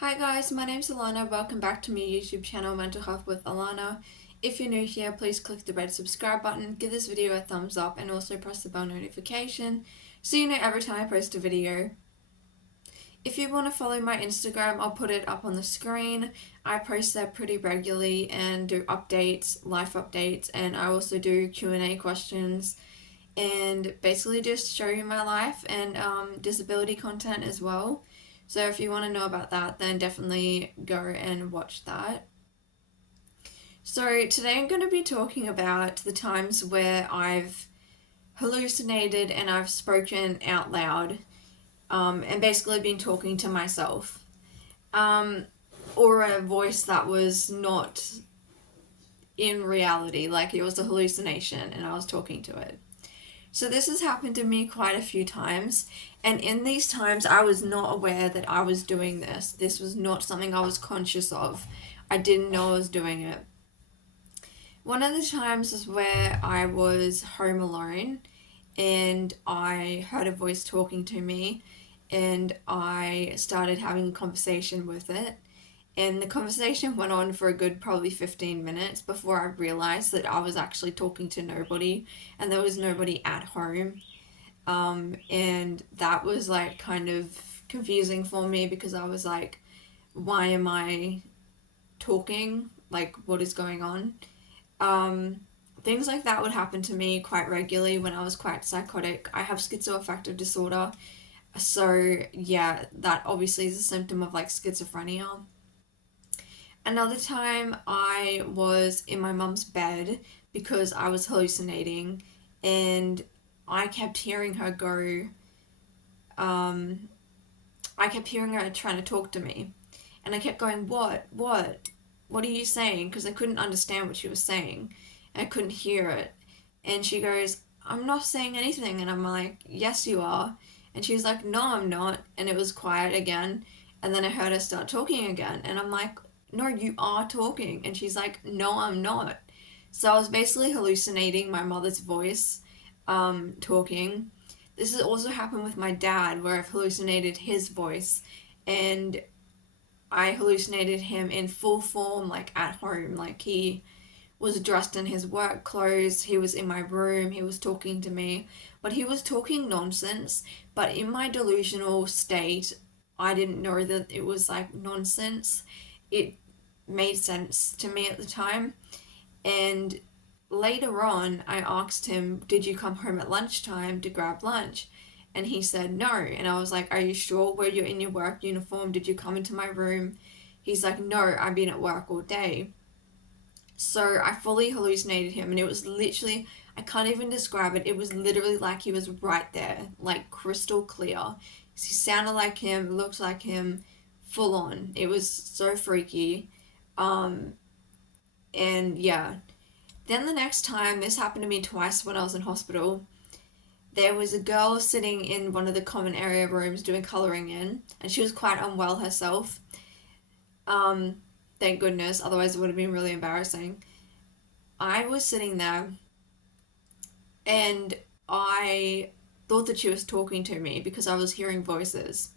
Hi guys, my name's Alana. Welcome back to my YouTube channel, Mental Health with Alana. If you're new here, please click the red subscribe button, give this video a thumbs up, and also press the bell notification so you know every time I post a video. If you want to follow my Instagram, I'll put it up on the screen. I post there pretty regularly and do updates, life updates, and I also do Q&A questions and basically just show you my life and disability content as well. So if you want to know about that, then definitely go and watch that. So today I'm going to be talking about the times where I've hallucinated and I've spoken out loud, and basically been talking to myself, or a voice that was not in reality, like it was a hallucination and I was talking to it. So this has happened to me quite a few times, and in these times I was not aware that I was doing this. This was not something I was conscious of. I didn't know I was doing it. One of the times is where I was home alone and I heard a voice talking to me and I started having a conversation with it. And the conversation went on for a good probably 15 minutes before I realized that I was actually talking to nobody and there was nobody at home. And that was like kind of confusing for me because I was like, why am I talking? Like, what is going on? Um, Things like that would happen to me quite regularly when I was quite psychotic. I have schizoaffective disorder. So, yeah, that obviously is a symptom of like schizophrenia. Another time I was in my mum's bed because I was hallucinating and I kept hearing her go, um, I kept hearing her trying to talk to me. And I kept going, what? What? What are you saying? Because I couldn't understand what she was saying. And I couldn't hear it. And she goes, I'm not saying anything. And I'm like, yes, you are. And she's like, no, I'm not. And it was quiet again. And then I heard her start talking again. And I'm like, no, you are talking. And she's like, no, I'm not. So I was basically hallucinating my mother's voice, talking. This has also happened with my dad, where I've hallucinated his voice. And I hallucinated him in full form, like at home. Like he was dressed in his work clothes, he was in my room, he was talking to me, but he was talking nonsense. But in my delusional state, I didn't know that it was like nonsense. It made sense to me at the time. And later on, I asked him, did you come home at lunchtime to grab lunch? And he said no. And I was like, are you sure? Were you in your work uniform? Did you come into my room? He's like, no, I've been at work all day. So I fully hallucinated him, and it was literally, I can't even describe it. It was literally like he was right there, like crystal clear. He sounded like him, looked like him, full on. It was so freaky. Um, and yeah. Then the next time, this happened to me twice when I was in hospital. There was a girl sitting in one of the common area rooms doing colouring in, and she was quite unwell herself. Um, thank goodness, otherwise it would have been really embarrassing. I was sitting there and I thought that she was talking to me because I was hearing voices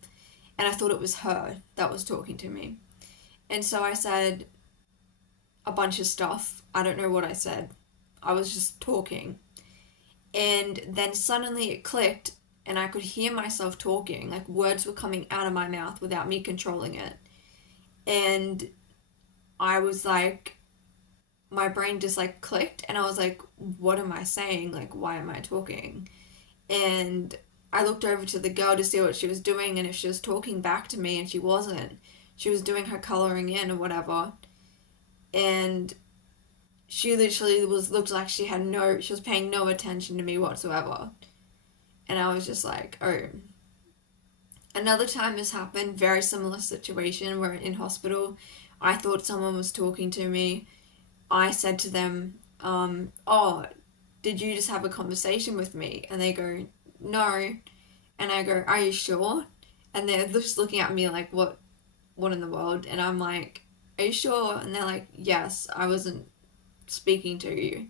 and I thought it was her that was talking to me. And so I said a bunch of stuff. I don't know what I said. I was just talking. And then suddenly it clicked and I could hear myself talking. Like words were coming out of my mouth without me controlling it. And I was like, my brain just like clicked and I was like, what am I saying? Like, why am I talking? And I looked over to the girl to see what she was doing and if she was talking back to me, and she wasn't. She was doing her colouring in or whatever. And she literally looked like she was paying no attention to me whatsoever. And I was just like, oh. Another time this happened, very similar situation, where in hospital, I thought someone was talking to me. I said to them, oh, did you just have a conversation with me? And they go, no. And I go, are you sure? And they're just looking at me like, what in the world? And I'm like, are you sure? And they're like, yes, I wasn't speaking to you.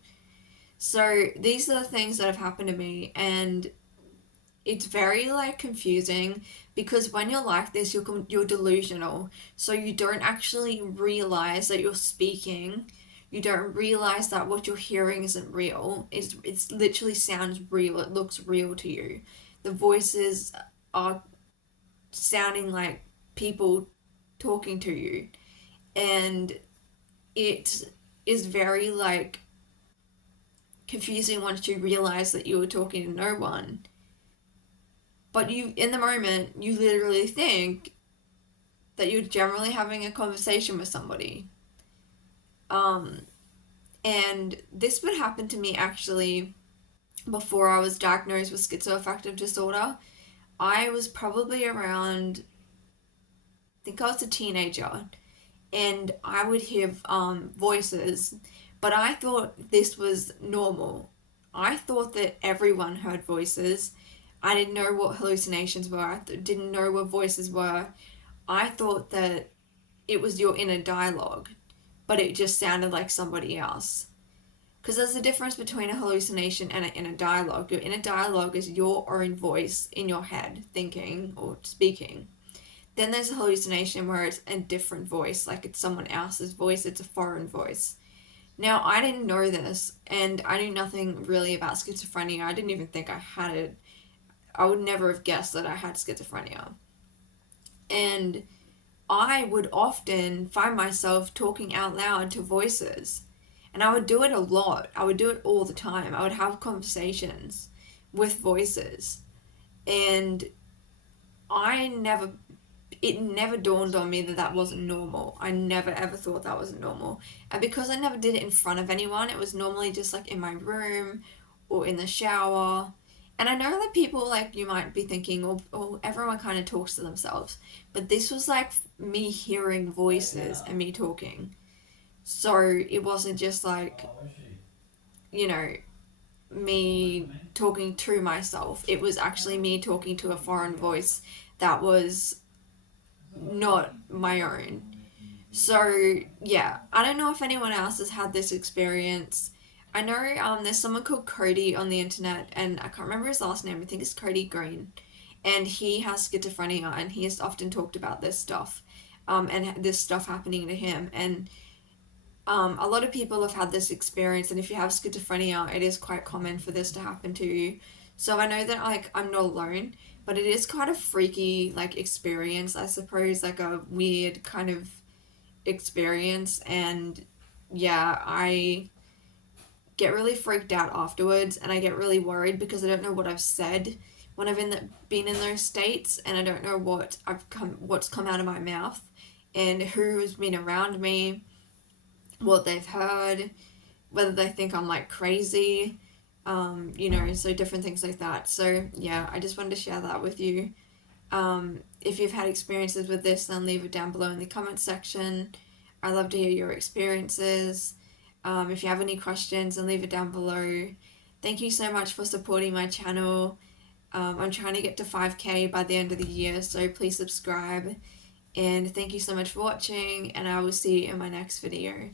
So these are the things that have happened to me, and it's very like confusing because when you're like this, you're delusional, so you don't actually realize that you're speaking. You don't realize that what you're hearing isn't real. It's literally sounds real. It looks real to you. The voices are sounding like people talking to you, and it is very like confusing once you realize that you were talking to no one. But you, in the moment, you literally think that you're generally having a conversation with somebody. Um, and this would happen to me actually before I was diagnosed with schizoaffective disorder. I was probably around, I think I was a teenager, and I would hear voices, but I thought this was normal. I thought that everyone heard voices. I didn't know what hallucinations were. Didn't know what voices were. I thought that it was your inner dialogue, but it just sounded like somebody else. Because there's a difference between a hallucination and an inner dialogue. Your inner dialogue is your own voice in your head thinking or speaking. Then there's a hallucination where it's a different voice, like it's someone else's voice, it's a foreign voice. Now, I didn't know this, and I knew nothing really about schizophrenia. I didn't even think I had it. I would never have guessed that I had schizophrenia. And I would often find myself talking out loud to voices. And I would do it a lot. I would do it all the time. I would have conversations with voices. And I never it never dawned on me that that wasn't normal. I never ever thought that wasn't normal. And because I never did it in front of anyone, it was normally just like in my room or in the shower. And I know that people like you might be thinking, oh everyone kind of talks to themselves. But this was like me hearing voices and me talking. So it wasn't just like, you know, me talking to myself. It was actually me talking to a foreign voice that was not my own. So yeah, I don't know if anyone else has had this experience. I know there's someone called Cody on the internet, and I can't remember his last name. I think it's Cody Green, and he has schizophrenia, and he has often talked about this stuff, and this stuff happening to him. And a lot of people have had this experience, and if you have schizophrenia, it is quite common for this to happen to you. So I know that like I'm not alone, but it is quite a freaky like experience, I suppose, like a weird kind of experience. And yeah, I get really freaked out afterwards, and I get really worried because I don't know what I've said when I've been in those states, and I don't know what's come out of my mouth, and who's been around me, what they've heard, whether they think I'm like crazy, so different things like that. So yeah, I just wanted to share that with you. If you've had experiences with this, then leave it down below in the comment section. I love to hear your experiences. If you have any questions, then leave it down below. Thank you so much for supporting my channel. I'm trying to get to 5k by the end of the year, so please subscribe. And thank you so much for watching, and I will see you in my next video.